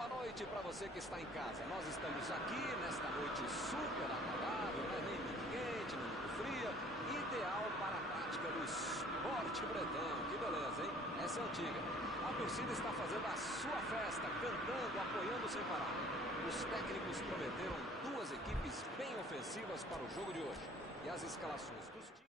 boa noite para você que está em casa. Nós estamos aqui nesta noite super agradável, não é nem muito quente, nem muito fria, ideal para a prática do esporte bretão. Que beleza, hein? Essa é antiga. A torcida está fazendo a sua festa, cantando, apoiando sem parar. Os técnicos prometeram duas equipes bem ofensivas para o jogo de hoje. E as escalações dos times...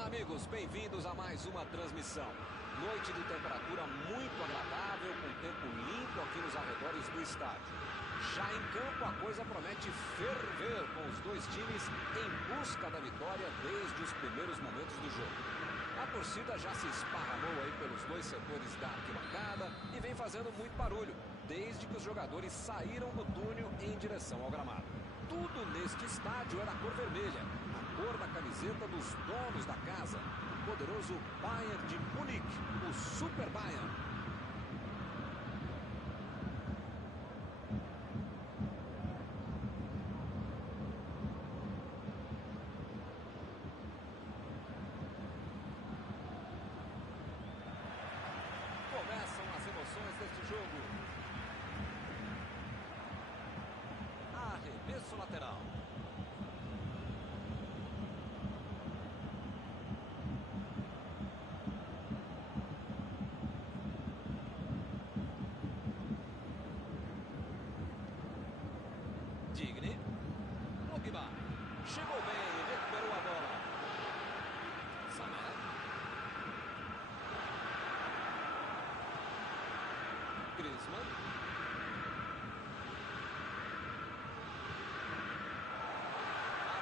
Olá, amigos, bem-vindos a mais uma transmissão. Noite de temperatura muito agradável, com tempo limpo aqui nos arredores do estádio. Já em campo, a coisa promete ferver, com os dois times em busca da vitória desde os primeiros momentos do jogo. A torcida já se esparramou aí pelos dois setores da arquibancada e vem fazendo muito barulho, desde que os jogadores saíram do túnel em direção ao gramado. Tudo neste estádio era cor vermelha, a cor da camiseta dos donos da casa, o poderoso Bayern de Munique, o Super Bayern. Começam as emoções deste jogo. Arremesso lateral. Digne. Pogba. Chegou bem, recuperou a bola. Sané. Griezmann.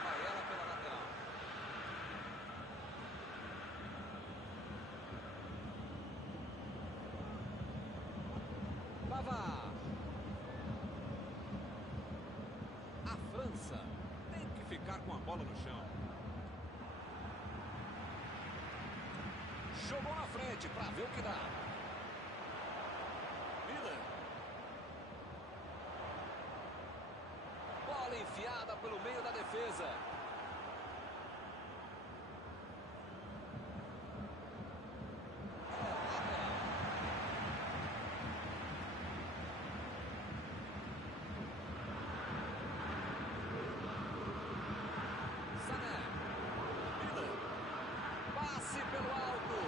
Vai ela pela lateral. Pavard. A França tem que ficar com a bola no chão. Jogou na frente para ver o que dá. Miller. Bola enfiada pelo meio da defesa. Sané. Miller. Passe pelo alto.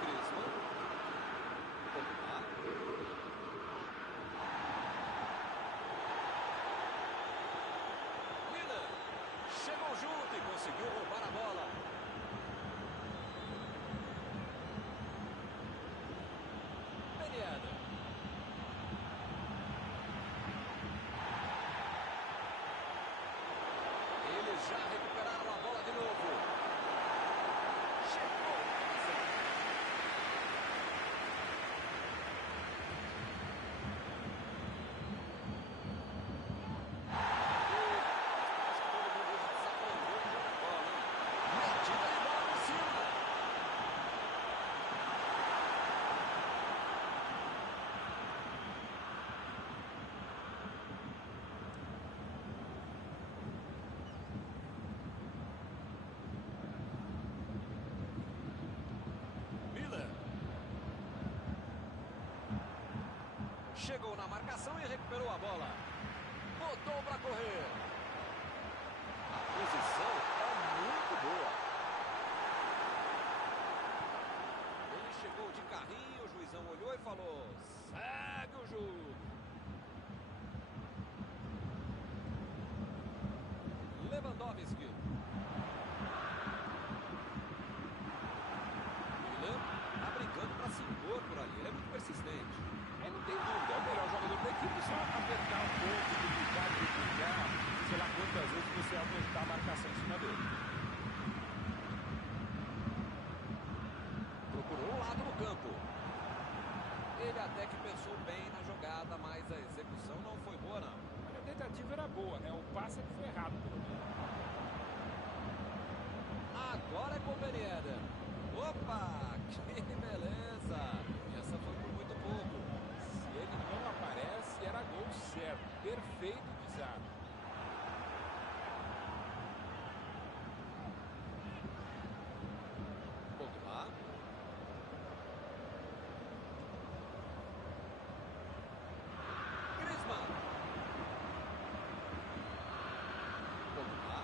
Griezmann. Pogba. Miller. Chegou junto e conseguiu roubar a bola. Ben Yedder. Eles já recuperaram a bola de novo. Chegou. Acho que todo mundo já desaprendeu de jogar bola, hein? Metida de bola por cima. Miller. Chegou na marcação e recuperou a bola. Botou para correr. A posição é muito boa. Ele chegou de carrinho, o juizão olhou e falou: segue o jogo. Lewandowski. Miller tá brigando para se impor por ali. Ele é muito persistente. Aí não tem dúvida, é o melhor jogador da equipe, só apertar um pouco, duplicar, sei lá quantas vezes você aumentar a marcação em cima dele. Procurou um lado no campo. Ele até que pensou bem na jogada, mas a execução não foi boa, não. A tentativa era boa, né? O passe é que foi errado, pelo menos. Agora é com o Ben Yedder. Opa, que beleza. Essa foi por muito pouco. Se ele não aparece, era gol certo. Perfeito desarme. Pogba. Griezmann. Pogba.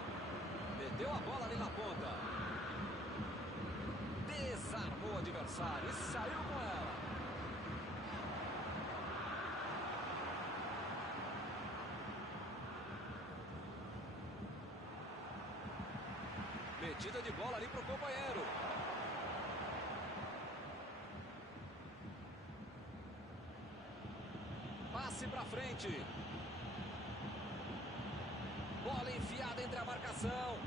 Meteu a bola ali na ponta. Desarmou o adversário e saiu com ela. Metida de bola ali pro companheiro. Passe pra frente. Bola enfiada entre a marcação.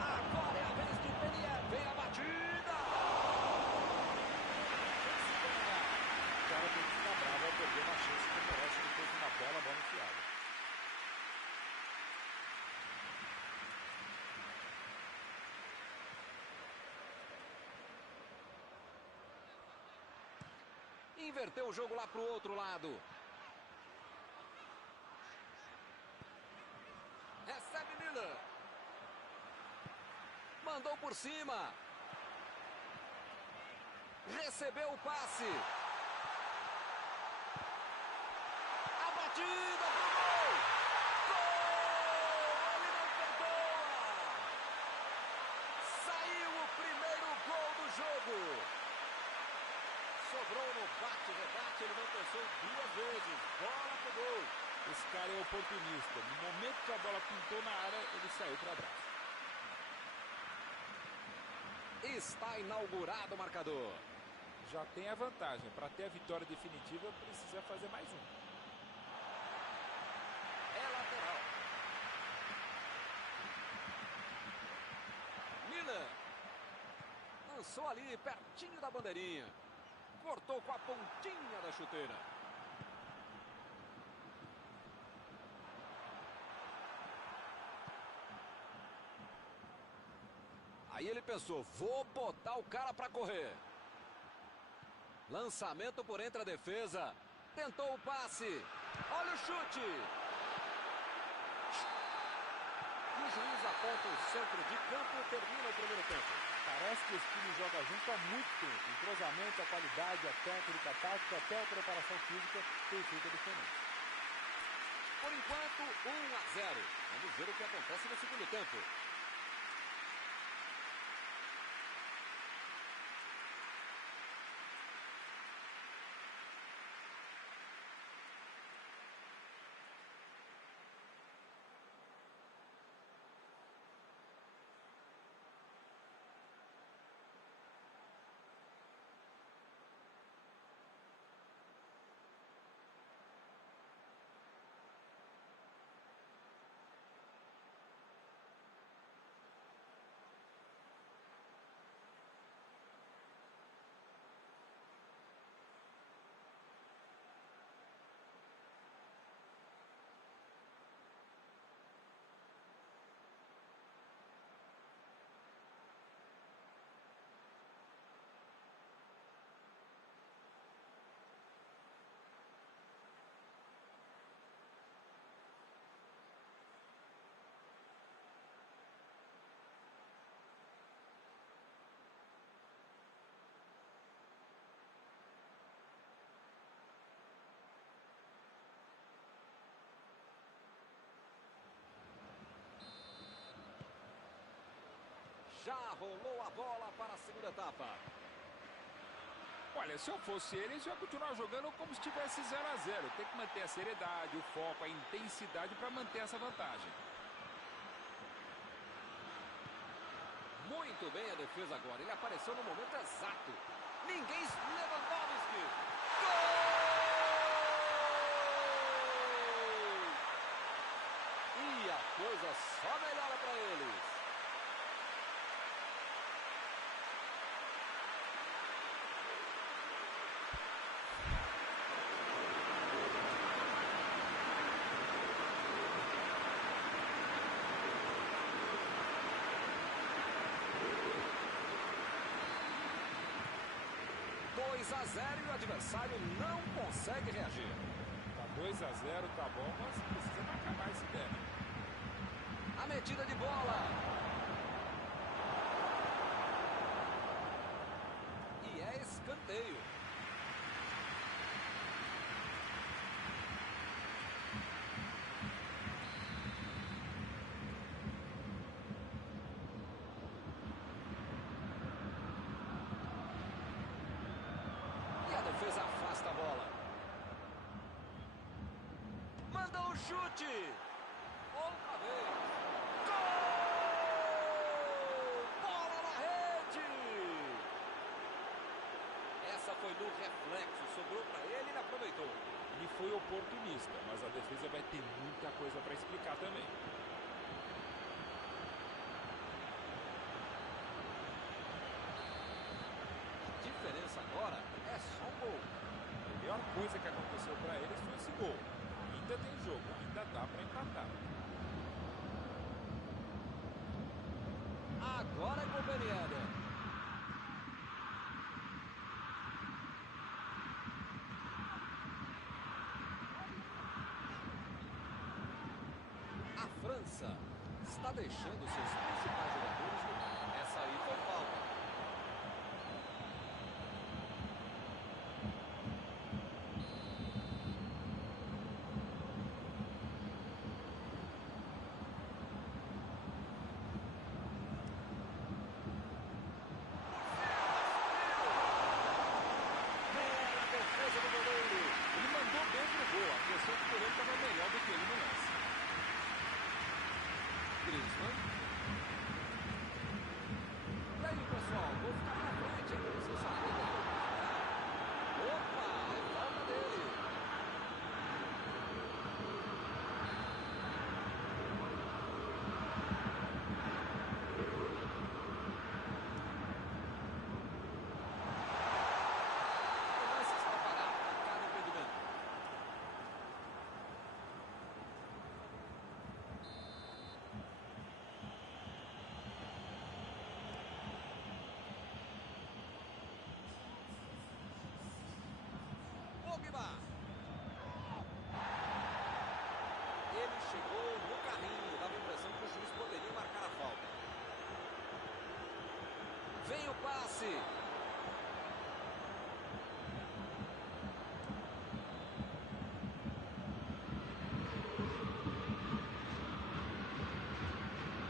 Agora é a vez do Penier. Vem a batida. O cara tem que ficar bravo ao perder uma chance que merece depois de uma bela bola enfiada. Inverteu o jogo lá pro outro lado. Recebe Miller. Mandou por cima. Recebeu o passe. A batida pro gol. Gol! Ele não perdoa. Saiu o primeiro gol do jogo. Sobrou no bate-rebate, ele não pensou duas vezes. Bola pro gol. Esse cara é oportunista. No momento que a bola pintou na área, ele saiu para abraço. Está inaugurado o marcador. Já tem a vantagem. Para ter a vitória definitiva, precisa fazer mais um. É lateral. Miller. Lançou ali, pertinho da bandeirinha. Cortou com a pontinha da chuteira. Aí ele pensou, vou botar o cara para correr. Lançamento por entre a defesa. Tentou o passe. Olha o chute. E o juiz aponta o centro de campo e termina o primeiro tempo. Parece que esse time joga junto há muito tempo. O entrosamento, a qualidade, a técnica, a tática, até a preparação física tem feito a diferença. Por enquanto, 1-0. Vamos ver o que acontece no segundo tempo. Já rolou a bola para a segunda etapa. Olha, se eu fosse eles, eu ia continuar jogando como se estivesse 0-0. Tem que manter a seriedade, o foco, a intensidade para manter essa vantagem. Muito bem a defesa agora. Ele apareceu no momento exato. Ninguém Lewandowski. Gol! E a coisa só melhora para eles. A 0 e o adversário não consegue reagir. Tá 2-0, tá bom, mas precisa marcar mais se der. A metida de bola. E é escanteio. Defesa afasta a bola. Manda um chute. Outra vez. Gol! foi no reflexo, sobrou para ele, ele aproveitou. E foi oportunista, mas a defesa vai ter muita coisa para explicar também. A diferença agora é só um gol. A melhor coisa que aconteceu para eles foi esse gol. Ainda tem jogo, ainda dá para empatar. Agora é com o Ben Yedder. A França está deixando seus principais jogadores no campo. Essa aí foi falta. Ele mandou bem pro gol. A questão é que o goleiro estava melhor do que ele no lance. Griezmann. E aí, pessoal, vou ficar na frente, hein? Você sabe. Opa, é falta dele. O lance está parado, marcado impedimento. Pogba. Ele chegou no carrinho, dava a impressão que o juiz poderia marcar a falta. Vem o passe.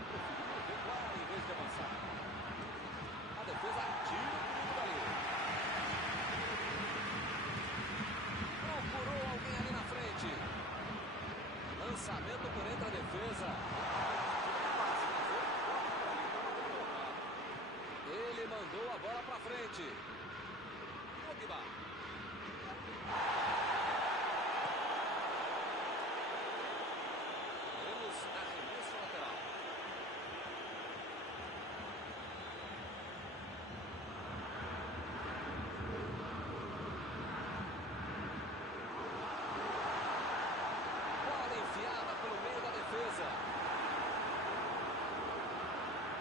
Preferiu recuar em vez de avançar. A defesa tira o perigo dali. Procurou alguém ali na frente. Lançamento por entre a defesa. Ele mandou a bola para frente. Pogba. Temos arremesso lateral. Bola enfiada pelo meio da defesa.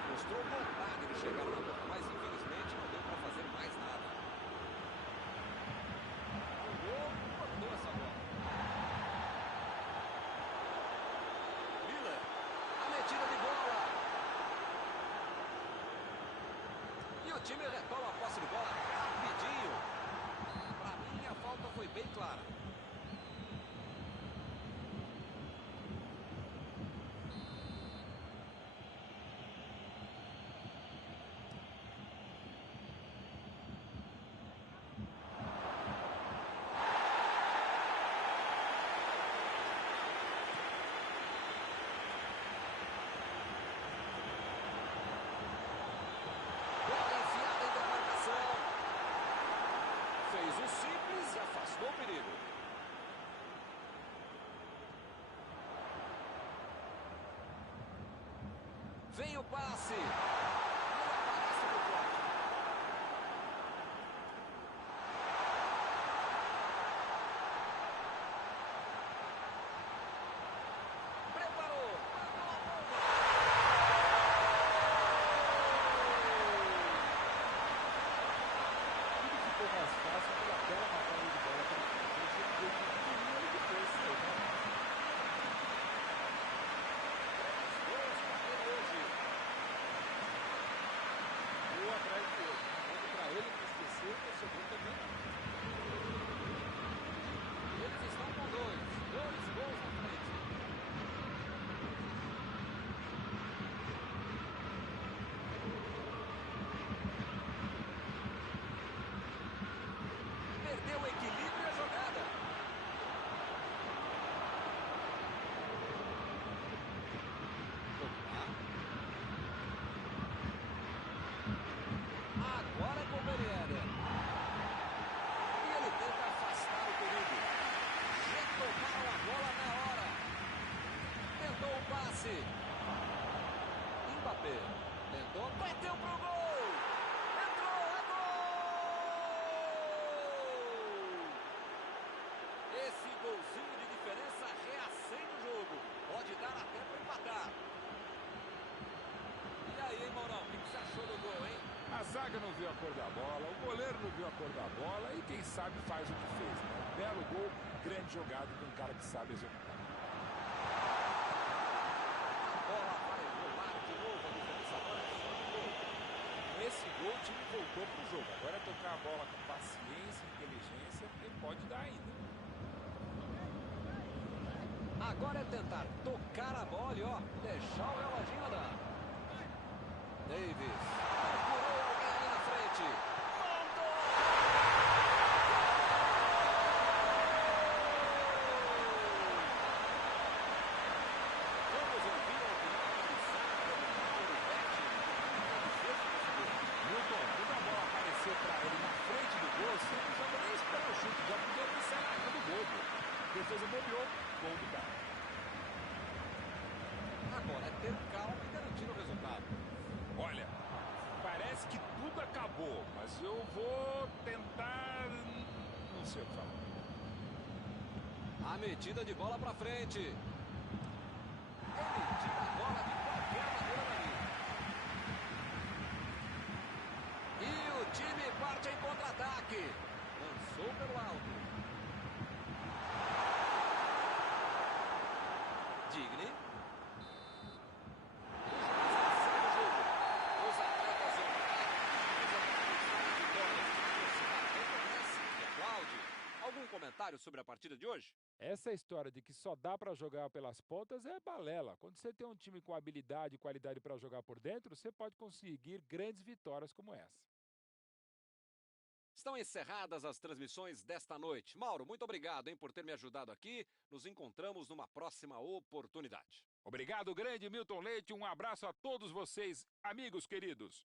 Mostrou vontade de chegar na bola, mas infelizmente não deu para fazer mais nada. O gol mandou essa bola. Miller, a metida de bola. E o time retoma a posse de bola rapidinho. Para mim a falta foi bem clara. Bola enfiada entre a marcação. Fez o simples e afastou o perigo. Vem o passe. Ele aparece no corte. Preparou. Mandou a bomba. Tudo ficou mais fácil pela bela batalha de bola para frente. Ele jogou de primeiro e depois saiu. Gols para ele hoje. Felipe. Tentou, bateu pro gol. Entrou, é gol! Esse golzinho de diferença reacende o jogo. Pode dar até para empatar. E aí, hein, Maurão? O que você achou do gol, hein? A zaga não viu a cor da bola, o goleiro não viu a cor da bola e quem sabe faz o que fez, né? Belo gol, grande jogada com um cara que sabe executar. A bola vai rolar de novo, a diferença agora é só um gol. Com esse gol o time voltou pro jogo. Agora é tocar a bola com paciência e inteligência e pode dar ainda. Agora é tentar tocar a bola e, ó, deixar o reloginho andar. Davis. Procurou alguém ali na frente. Mandou! Vamos ouvir a opinião analisada do Mauro Betti. Milton, quando a bola apareceu para ele na frente do gol, você não joga nem esperar o chute, já podia ter saído na cara do gol. A defesa bobeou, gol do cara. Agora é ter calma e garantir o resultado. Olha, parece que tudo acabou, mas eu vou tentar... não sei o que falar. A metida de bola pra frente. Ele tira a bola de qualquer maneira dali. E o time parte em contra-ataque. Lançou pelo alto. Digni. Os atletas algum comentário sobre a partida de hoje? Essa história de que só dá para jogar pelas pontas é balela. Quando você tem um time com habilidade e qualidade para jogar por dentro, você pode conseguir grandes vitórias como essa. Estão encerradas as transmissões desta noite. Mauro, muito obrigado, hein, por ter me ajudado aqui. Nos encontramos numa próxima oportunidade. Obrigado, grande Milton Leite. Um abraço a todos vocês, amigos queridos.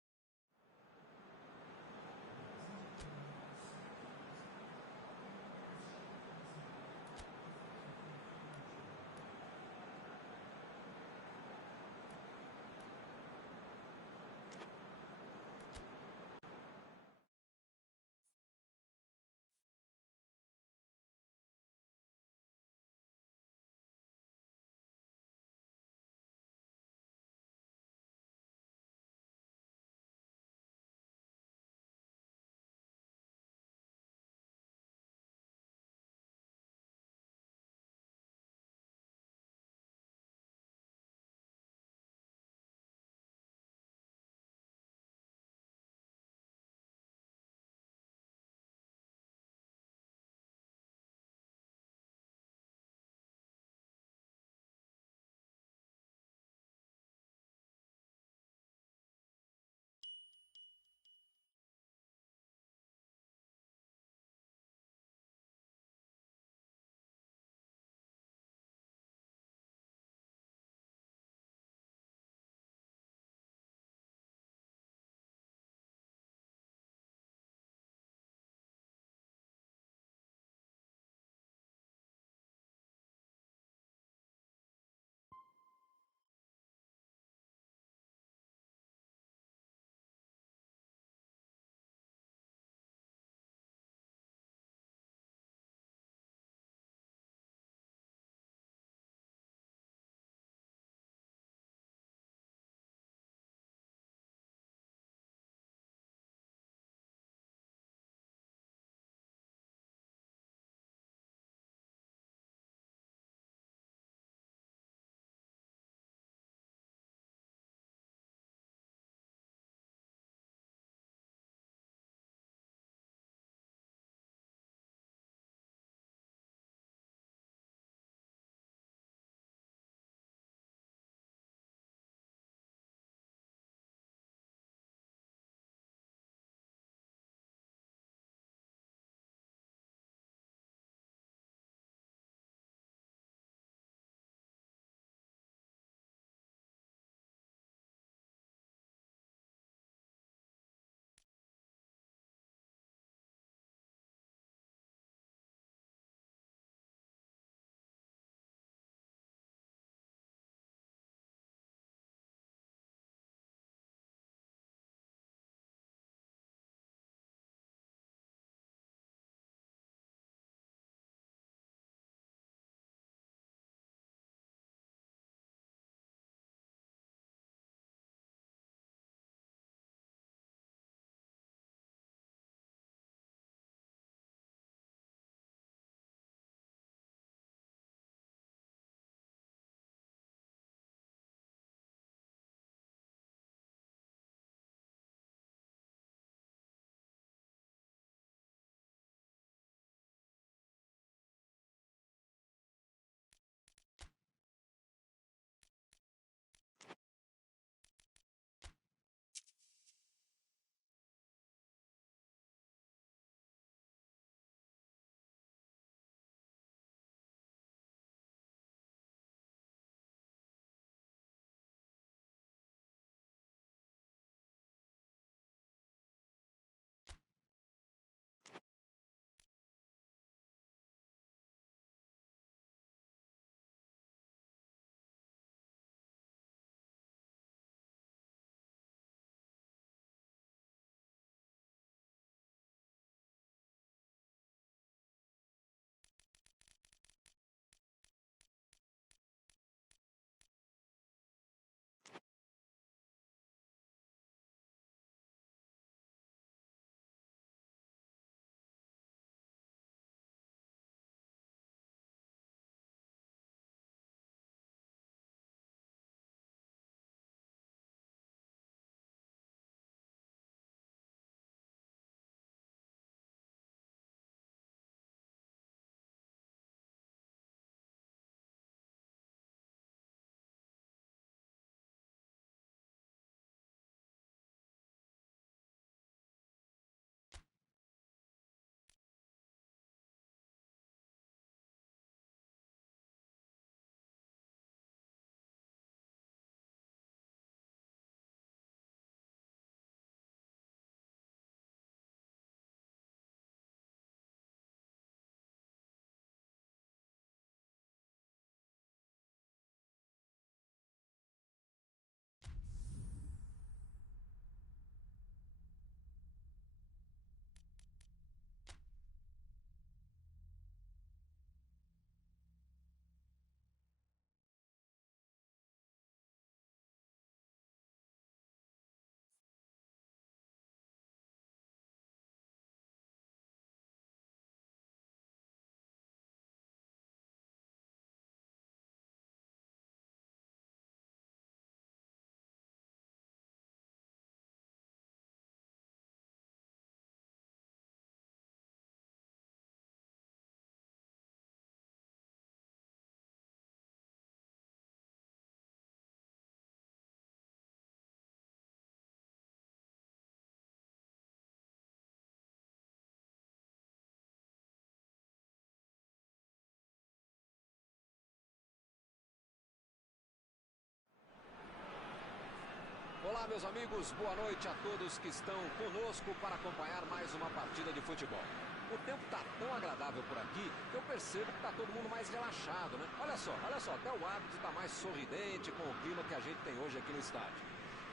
Olá, meus amigos, boa noite a todos que estão conosco para acompanhar mais uma partida de futebol. O tempo está tão agradável por aqui que eu percebo que está todo mundo mais relaxado, né? Olha só, até o árbitro está mais sorridente com o clima que a gente tem hoje aqui no estádio.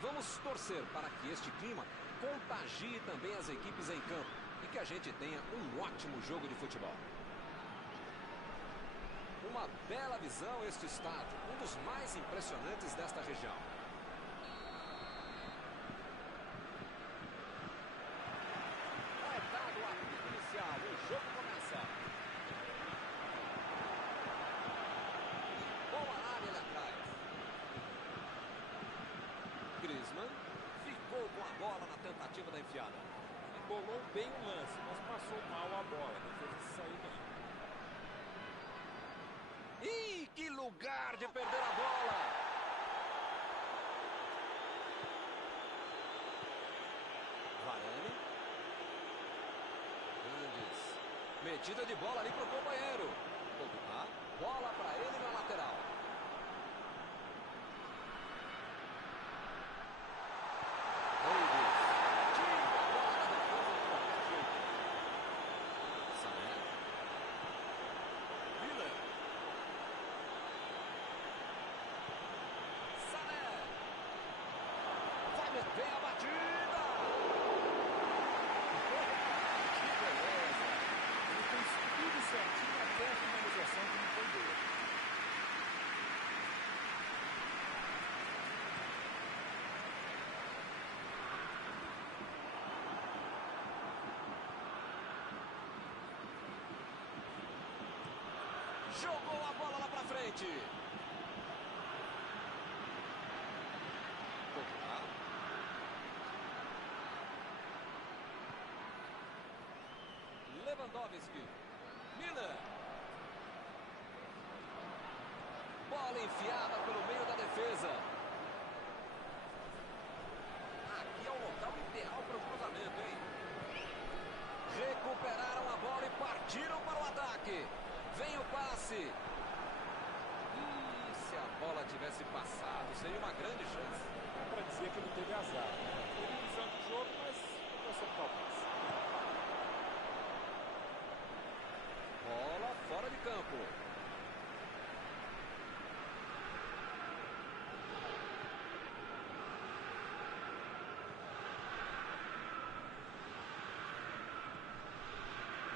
Vamos torcer para que este clima contagie também as equipes em campo e que a gente tenha um ótimo jogo de futebol. Uma bela visão este estádio, um dos mais impressionantes desta região. O jogo começa. Boa área ali atrás. Griezmann ficou com a bola na tentativa da enfiada. Embolou bem o lance, mas passou mal a bola. A defesa saiu bem. Ih, que lugar de perder a bola! Varane. Metida de bola ali para o companheiro. Bola para ele na lateral. Tira a bola da defesa de qualquer jeito. Sané. Miller. Sané. Vai meter a batida. Que beleza. Tudo certinho até a finalização que não foi boa. Jogou a bola lá pra frente. Lewandowski. Miller. Bola enfiada pelo meio da defesa. Aqui é o local ideal para o cruzamento, hein? Recuperaram a bola e partiram para o ataque. Vem o passe. Se a bola tivesse passado, seria uma grande chance. Dá para dizer que ele teve azar. Ele usando o jogo, mas não acertou o passe. Bola fora de campo.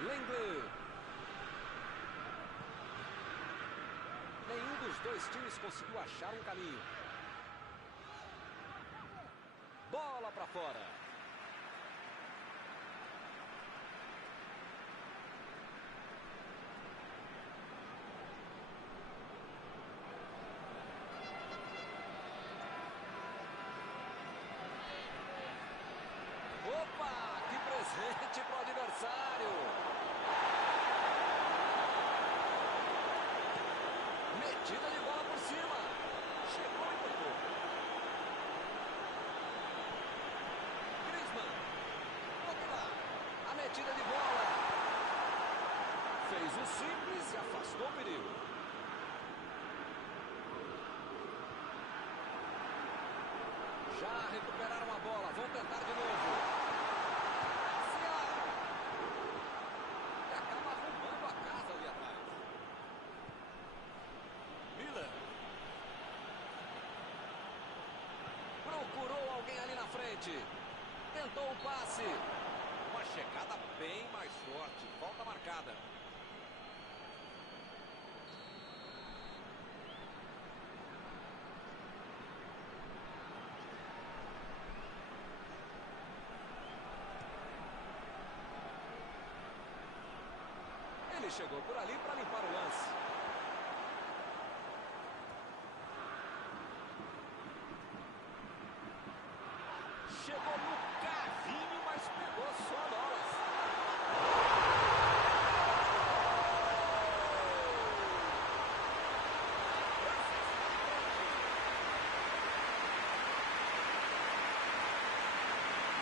Lenglet. Nenhum dos dois times conseguiu achar um caminho. Bola para fora. Opa, que presente para o adversário. Metida de bola por cima. Chegou e tocou. Griezmann. Pogba. A metida de bola. Fez o simples e afastou o perigo. Já recuperaram a bola. Vão tentar de novo. E acaba arrumando a casa ali atrás. Miller. Procurou alguém ali na frente. Tentou o passe. Uma chegada bem mais forte. Falta marcada. Ele chegou por ali para limpar o lance. Chegou no carrinho, mas pegou só a bola.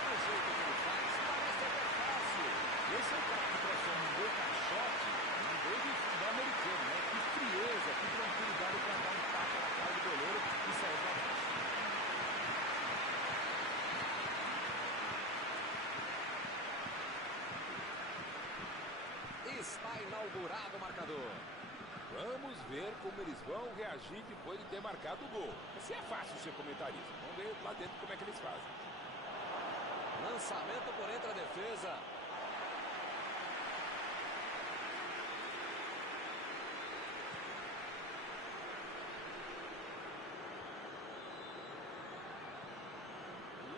O jeito que ele faz parece até fácil. Esse é o cara que transforma um gol caixote em gol de futebol americano, né? Que frieza, que tranquilidade para dar um tapa na cara do goleiro e sair para baixo. está inaugurado o marcador. Vamos ver como eles vão reagir depois de ter marcado o gol. Assim é fácil ser comentarista. Vamos ver lá dentro como é que eles fazem. Lançamento por entre a defesa.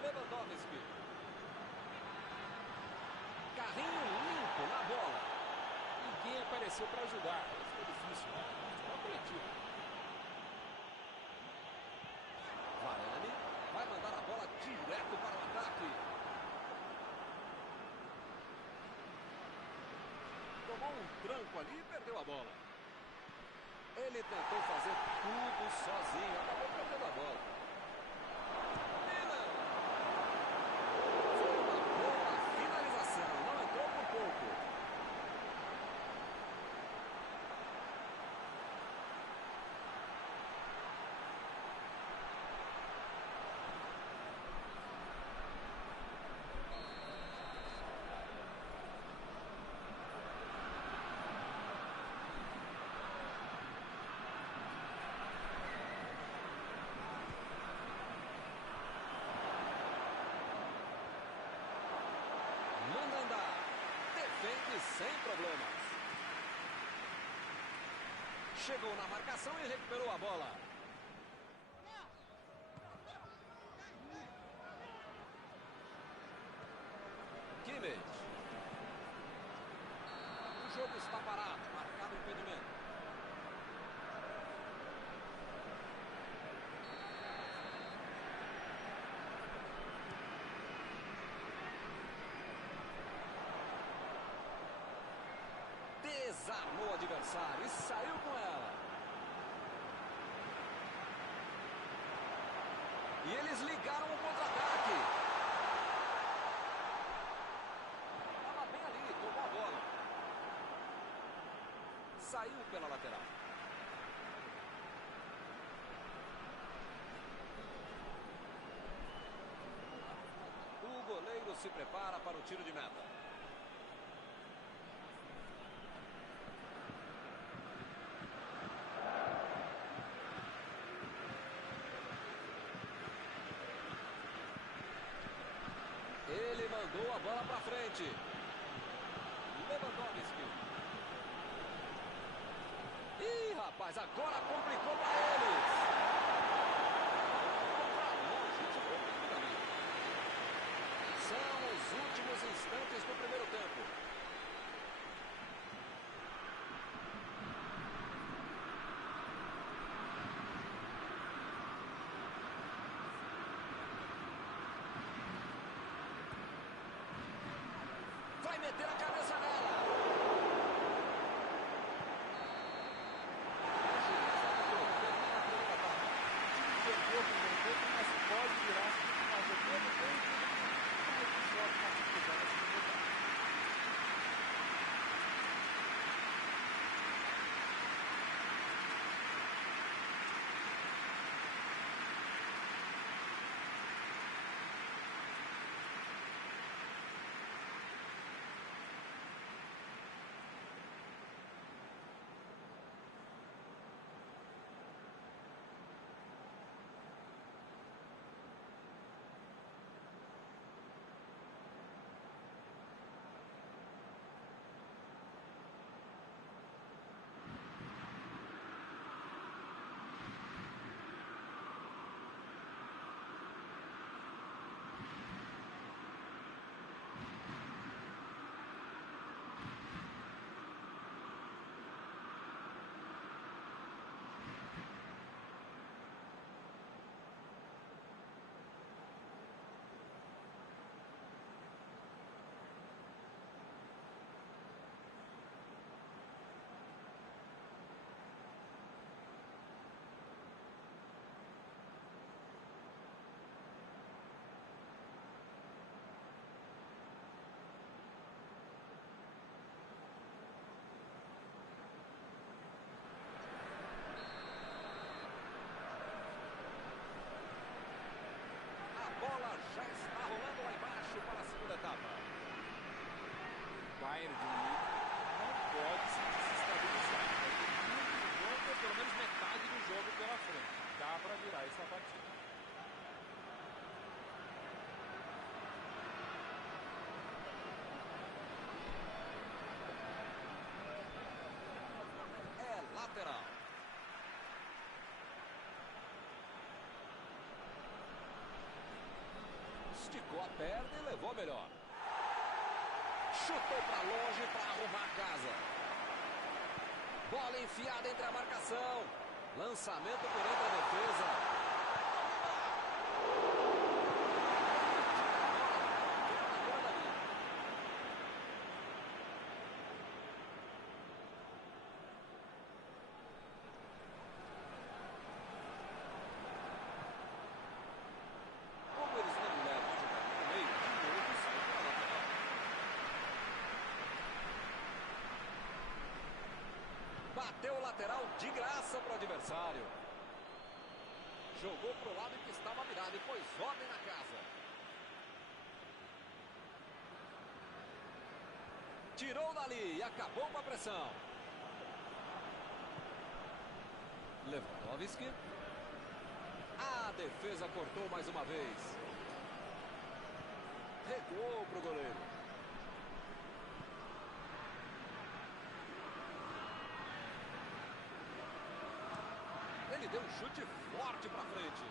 Lewandowski. Carrinho limpo na bola. Ninguém apareceu para ajudar. Isso foi difícil, né? Futebol coletivo. Varane vai mandar a bola direto para o ataque. Tomou um tranco ali e perdeu a bola. Ele tentou fazer tudo sozinho, acabou perdendo a bola. Milan. Foi uma boa finalização, não entrou por pouco. Manda andar. Defende sem problemas. Chegou na marcação e recuperou a bola. Kimmich. O jogo está parado. Marcado o impedimento. Desarmou o adversário e saiu com ela. E eles ligaram o contra-ataque. Estava bem ali, tomou a bola. Saiu pela lateral. O goleiro se prepara para o tiro de meta. Ele mandou a bola para frente. Lewandowski. Ih, rapaz, agora complicou para eles. Para longe de gol ali. São os últimos instantes do primeiro tempo. Vai meter a cabeça nela. Termina a primeira etapa. Perdeu o primeiro tempo, mas pode virar a segunda fase. Todo tempo, mais sorte na segunda etapa. Já está rolando lá embaixo para a segunda etapa. Bayern de Munique não pode se desestabilizar. Vai ter muito jogo, ou pelo menos metade do jogo pela frente. Dá para virar essa partida. É lateral. Esticou a perna e levou melhor. Chutou para longe para arrumar a casa. Bola enfiada entre a marcação. Lançamento por entre a defesa. Como eles não levam o jogador no meio, de novo sai para a lateral. Bateu o lateral de graça para o adversário. Jogou para o lado que estava virado e pôs ordem na casa. Tirou dali e acabou com a pressão. Lewandowski. A defesa cortou mais uma vez. Recuou para o goleiro. Ele deu um chute forte para frente.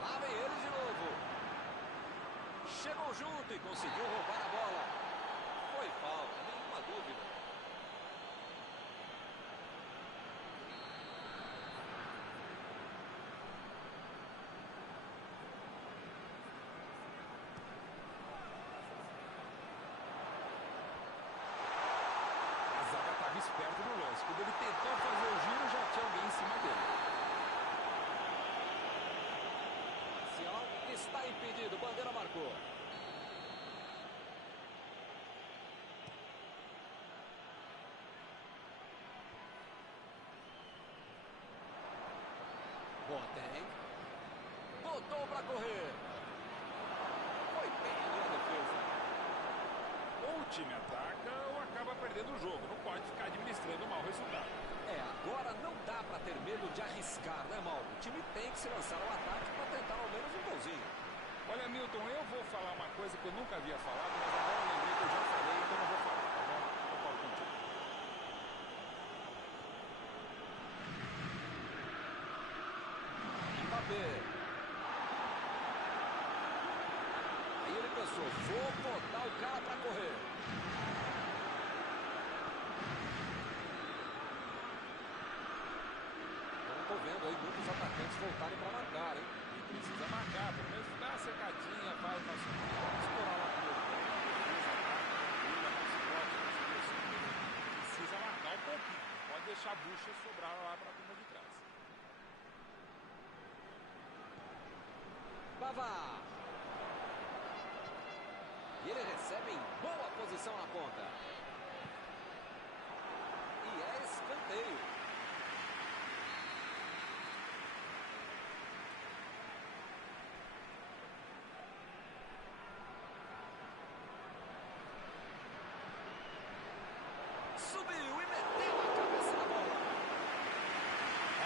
Lá vem eles de novo. Chegou junto e conseguiu roubar a bola. Foi falta, nenhuma dúvida. A zaga estava esperta no lance. Quando ele tentou fazer o giro, já tinha alguém em cima dele. Marcial está impedido, bandeira marcou. Boateng. Botou para correr. Foi bem ali a defesa. Ou o time ataca ou acaba perdendo o jogo. Não pode ficar administrando o mau resultado. Agora não dá para ter medo de arriscar, né, Mauro? O time tem que se lançar ao ataque para tentar ao menos um golzinho. Olha, Milton, eu vou falar uma coisa que eu nunca havia falado, mas agora eu lembrei que eu já falei, então eu vou falar, tá bom? Eu falo contigo. Mbappé. Aí ele pensou, vou botar o cara para correr. Estou vendo aí muitos atacantes voltarem para marcar, hein? E precisa marcar, pelo menos dá uma secadinha, faz uma explorar lá com precisa marcar um pouquinho, não pode deixar a bucha sobrar lá para a turma de trás. Pavard. E ele recebe em boa posição na ponta. E é escanteio. Subiu e meteu a cabeça na bola.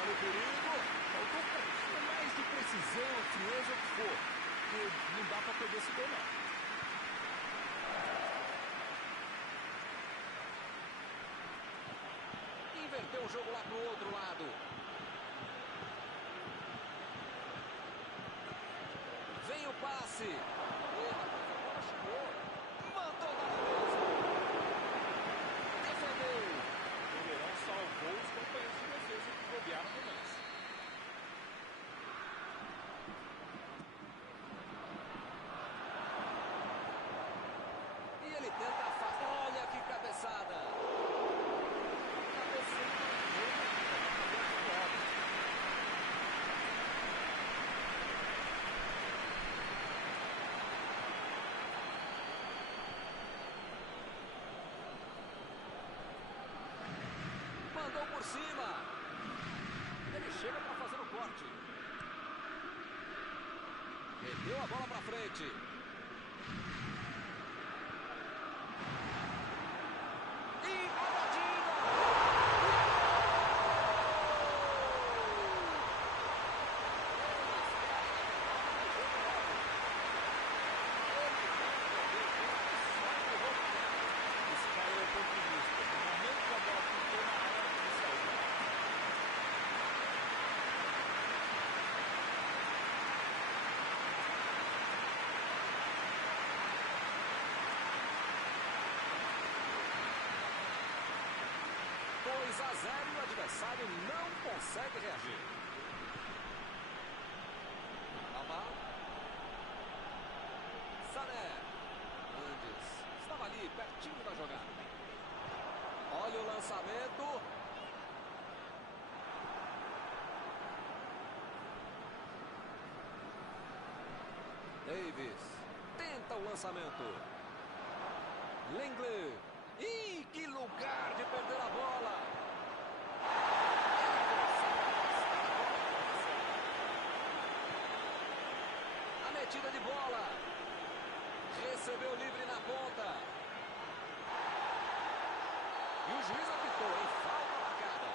Olha o perigo. Faltou um pouquinho mais de precisão, frieza, o que for. Porque não dá para perder esse gol, não. Inverteu o jogo lá pro outro lado. Vem o passe. Eita, a bola chegou. Mandou na mesmo. Defendeu. O goleirão salvou os companheiros de defesa que bobearam no lance. E ele tenta afastar. Olha que cabeçada. Mandou por cima. Ele chega para fazer o corte. Meteu a bola para frente. 2-0 e o adversário não consegue reagir. Babá. Sané. Andes estava ali, pertinho da jogada. Olha o lançamento. Davis tenta o lançamento. Lenglet. Ih, que lugar de perder a bola. A metida de bola. Recebeu livre na ponta. E o juiz apitou, hein? Falta marcada.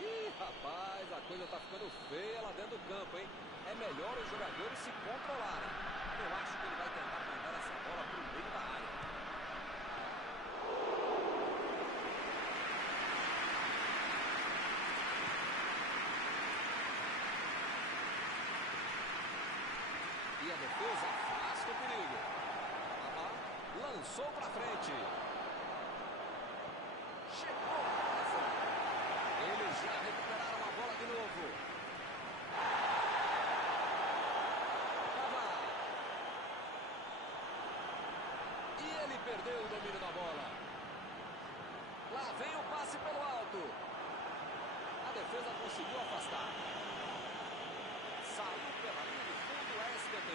Ih, rapaz, a coisa tá ficando feia lá dentro do campo, hein? É melhor os jogadores se controlarem. Eu acho que ele vai tentar mandar essa bola pro meio da área. E a defesa afasta o perigo. Lançou pra frente. Chegou a casa. Eles já recuperaram a bola de novo. E ele perdeu o domínio da bola. Lá vem o passe pelo alto. A defesa conseguiu afastar. Saiu pela linha de fundo a SBT.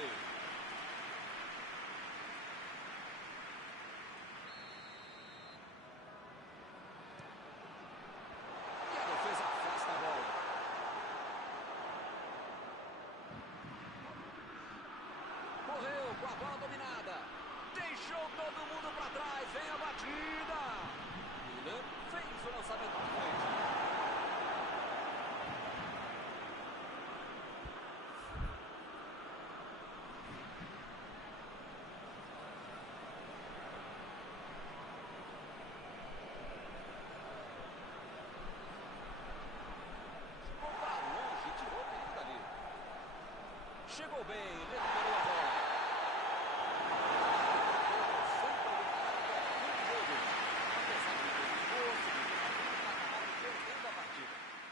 Com a bola dominada. Deixou todo mundo para trás. Vem a batida. Milan fez o lançamento para frente. Jogou para longe. Tirou o perigo dali. Chegou bem. Recuperou a bola.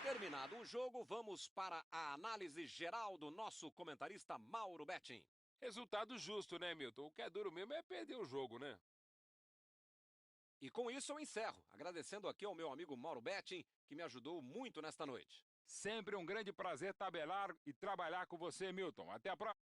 Terminado o jogo, vamos para a análise geral do nosso comentarista Mauro Betting. Resultado justo, né, Milton? O que é duro mesmo é perder o jogo, né? E com isso eu encerro, agradecendo aqui ao meu amigo Mauro Betting, que me ajudou muito nesta noite. Sempre um grande prazer tabelar e trabalhar com você, Milton. Até a próxima.